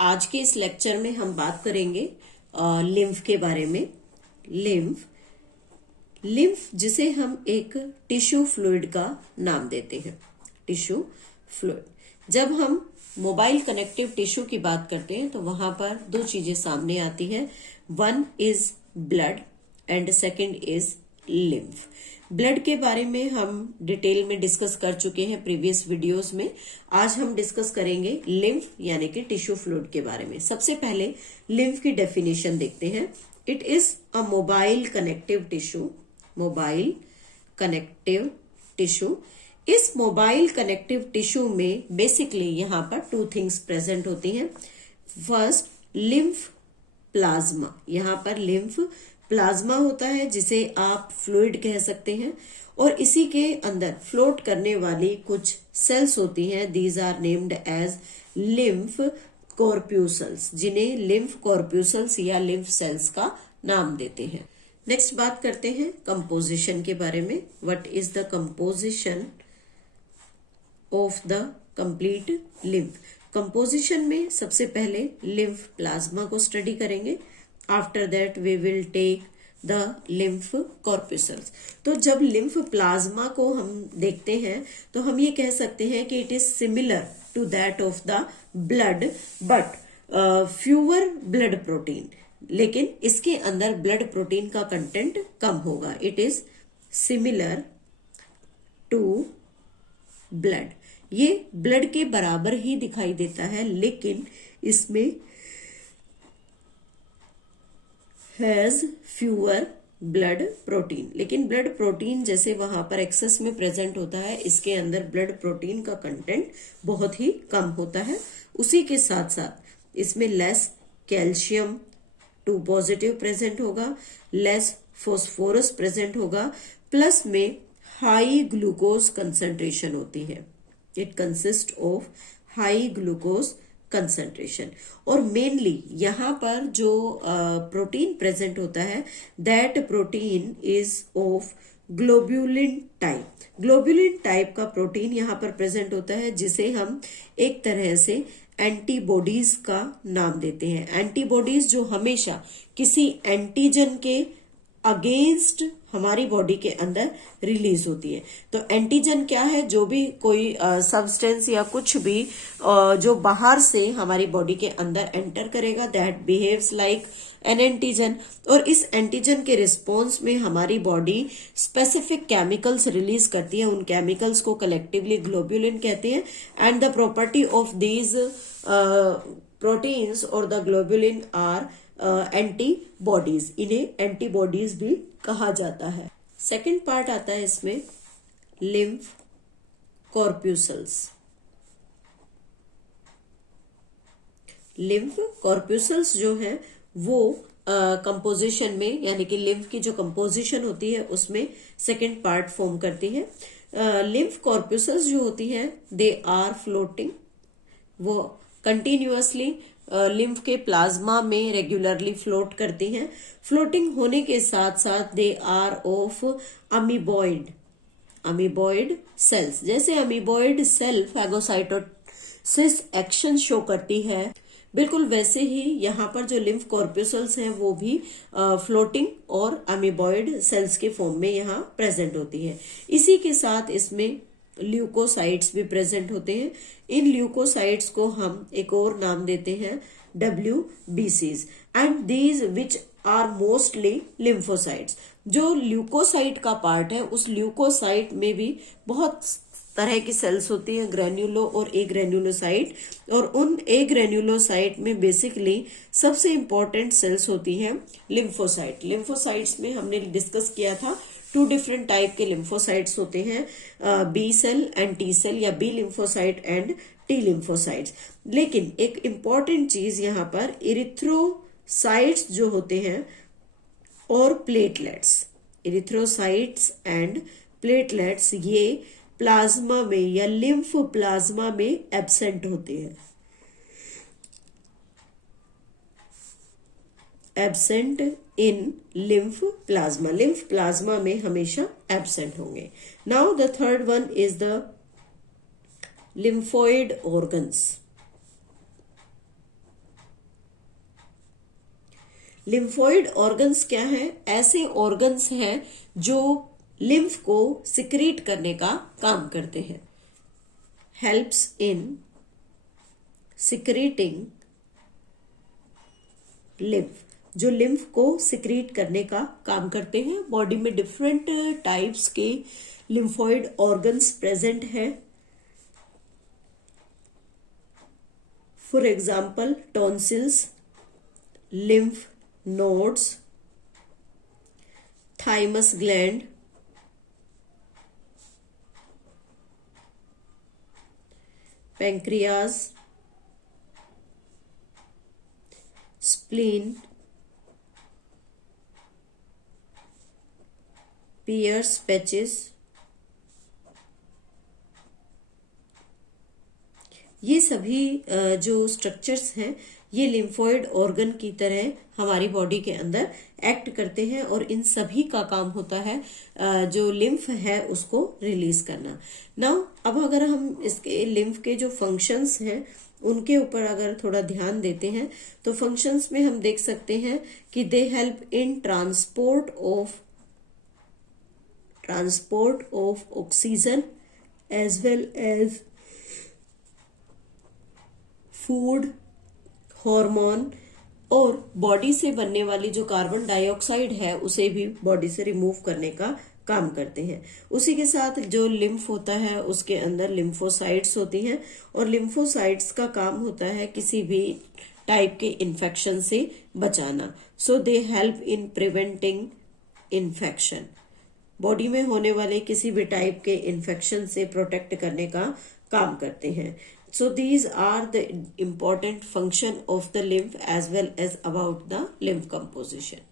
आज के इस लेक्चर में हम बात करेंगे लिम्फ के बारे में। लिम्फ लिम्फ जिसे हम एक टिश्यू फ्लूइड का नाम देते हैं। Tissue fluid. जब हम मोबाइल कनेक्टिव टिश्यू की बात करते हैं तो वहां पर दो चीजें सामने आती हैं। One is blood and second is lymph. Blood के बारे में हम डिटेल में डिस्कस कर चुके हैं प्रीवियस वीडियोस में। आज हम डिस्कस करेंगे लिम्फ यानी कि टिश्यू फ्लूइड के बारे में। सबसे पहले लिम्फ की डेफिनेशन देखते हैं। It is a mobile connective tissue. Mobile connective tissue. इस मोबाइल कनेक्टिव टिश्यू में बेसिकली यहां पर टू थिंग्स प्रेजेंट होती हैं। First, lymph plasma. यहां पर लिम्फ प्लाज्मा होता है जिसे आप फ्लूइड कह सकते हैं, और इसी के अंदर फ्लोट करने वाली कुछ सेल्स होती हैं। These are named as lymph corpuscles, जिन्हें लिम्फ कॉर्प्यूसल्स या लिम्फ सेल्स का नाम देते हैं। नेक्स्ट बात करते हैं कंपोजिशन के बारे में। What is the composition of the complete lymph. Composition में सबसे पहले लिम्फ प्लाज्मा को स्टडी करेंगे। After that we will take the lymph corpuscles. तो जब लिम्फ प्लाज्मा को हम देखते हैं तो हम ये कह सकते हैं कि it is similar to that of the blood but fewer blood protein, लेकिन इसके अंदर ब्लड प्रोटीन का कंटेंट कम होगा। It is similar to blood. ये ब्लड के बराबर ही दिखाई देता है, लेकिन इसमें हैज फ्यूअर ब्लड प्रोटीन। लेकिन ब्लड प्रोटीन जैसे वहां पर एक्सेस में प्रेजेंट होता है, इसके अंदर ब्लड प्रोटीन का कंटेंट बहुत ही कम होता है। उसी के साथ साथ इसमें लेस कैल्शियम 2 पॉजिटिव प्रेजेंट होगा, लेस फॉस्फोरस प्रेजेंट होगा, प्लस में हाई ग्लूकोज कंसंट्रेशन होती है। It consist of high glucose concentration. और मेनली यहाँ पर जो प्रोटीन प्रेजेंट होता है, that protein is of globulin type. Globulin type का प्रोटीन यहाँ पर प्रेजेंट होता है, जिसे हम एक तरह से एंटीबॉडीज का नाम देते हैं। एंटीबॉडीज जो हमेशा किसी एंटीजन के अगेंस्ट हमारी बॉडी के अंदर रिलीज होती है। तो एंटीजन क्या है? जो भी कोई सब्सटेंस या कुछ भी जो बाहर से हमारी बॉडी के अंदर एंटर करेगा, that behaves like an antigen. और इस एंटीजन के रिस्पॉन्स में हमारी बॉडी स्पेसिफिक केमिकल्स रिलीज करती है। उन केमिकल्स को कलेक्टिवली ग्लोब्यूलिन कहते हैं। And the property of these proteins और द ग्लोब्यूलिन आर एंटीबॉडीज। इन्हें एंटीबॉडीज भी कहा जाता है। सेकेंड पार्ट आता है इसमें लिम्फ कॉर्प्यूसल्स। लिम्फ कॉर्प्यूसल्स जो है वो कंपोजिशन में, यानी कि लिम्फ की जो कंपोजिशन होती है उसमें सेकेंड पार्ट फॉर्म करती है। लिम्फ कॉर्प्यूसल्स जो होती हैं, दे आर फ्लोटिंग। वो कंटिन्यूअसली लिम्फ के प्लाज्मा में रेगुलरली फ्लोट करती हैं। फ्लोटिंग होने के साथ साथ they are of amoeboid cells. जैसे amoeboid cell phagocytosis action show करती है, बिल्कुल वैसे ही यहाँ पर जो लिम्फ कॉर्प्यूसल्स हैं वो भी फ्लोटिंग और अमीबॉइड सेल्स के फॉर्म में यहाँ प्रेजेंट होती है। इसी के साथ इसमें ल्यूकोसाइट्स भी प्रेजेंट होते हैं। इन ल्यूकोसाइट्स को हम एक और नाम देते हैं WBCs, and these which are mostly lymphocytes. जो ल्यूकोसाइट का पार्ट है, उस ल्यूकोसाइट में भी बहुत तरह की सेल्स होती हैं, ग्रेन्युलो और ए ग्रेन्युलोसाइट। और उन ए ग्रेन्युलोसाइट में बेसिकली सबसे इंपॉर्टेंट सेल्स होती हैं लिम्फोसाइट। लिम्फोसाइट्स में हमने डिस्कस किया था 2 डिफरेंट टाइप के लिम्फोसाइट्स होते हैं, B cell and T cell, या B lymphocyte and T lymphocytes. लेकिन एक इंपॉर्टेंट चीज यहाँ पर इरिथ्रोसाइट्स जो होते हैं और प्लेटलेट्स, इरिथ्रोसाइट्स एंड प्लेटलेट्स, ये प्लाज्मा में या लिम्फ प्लाज्मा में एब्सेंट होते हैं। Absent in lymph plasma. Lymph plasma में हमेशा एब्सेंट होंगे। Now the third one is the lymphoid organs. Lymphoid organs क्या है? ऐसे ऑर्गन्स हैं जो लिम्फ को सिक्रीट करने का काम करते हैं। हेल्प्स इन सिक्रीटिंग लिम्फ, जो लिम्फ को सिक्रीट करने का काम करते हैं। बॉडी में डिफरेंट टाइप्स के लिम्फोइड ऑर्गन्स प्रेजेंट है। For example tonsils, lymph nodes, thymus gland, pancreas, spleen, Peyer's patches। ये सभी जो स्ट्रक्चर्स हैं ये लिम्फोइड ऑर्गन की तरह हमारी बॉडी के अंदर एक्ट करते हैं और इन सभी का काम होता है जो लिम्फ है उसको रिलीज करना। नाउ अब अगर हम इसके लिम्फ के जो फंक्शंस हैं उनके ऊपर अगर थोड़ा ध्यान देते हैं तो फंक्शंस में हम देख सकते हैं कि they help in transport of oxygen as well as food, hormone, और बॉडी से बनने वाली जो कार्बन डाइऑक्साइड है उसे भी बॉडी से रिमूव करने का काम करते हैं। उसी के साथ जो लिम्फ होता है उसके अंदर लिम्फोसाइट्स होती हैं और लिम्फोसाइट्स का काम होता है किसी भी टाइप के इन्फेक्शन से बचाना। So they help in preventing infection, body में होने वाले किसी भी टाइप के इन्फेक्शन से प्रोटेक्ट करने का काम करते हैं। So these are the important function of the lymph as well as about the lymph composition.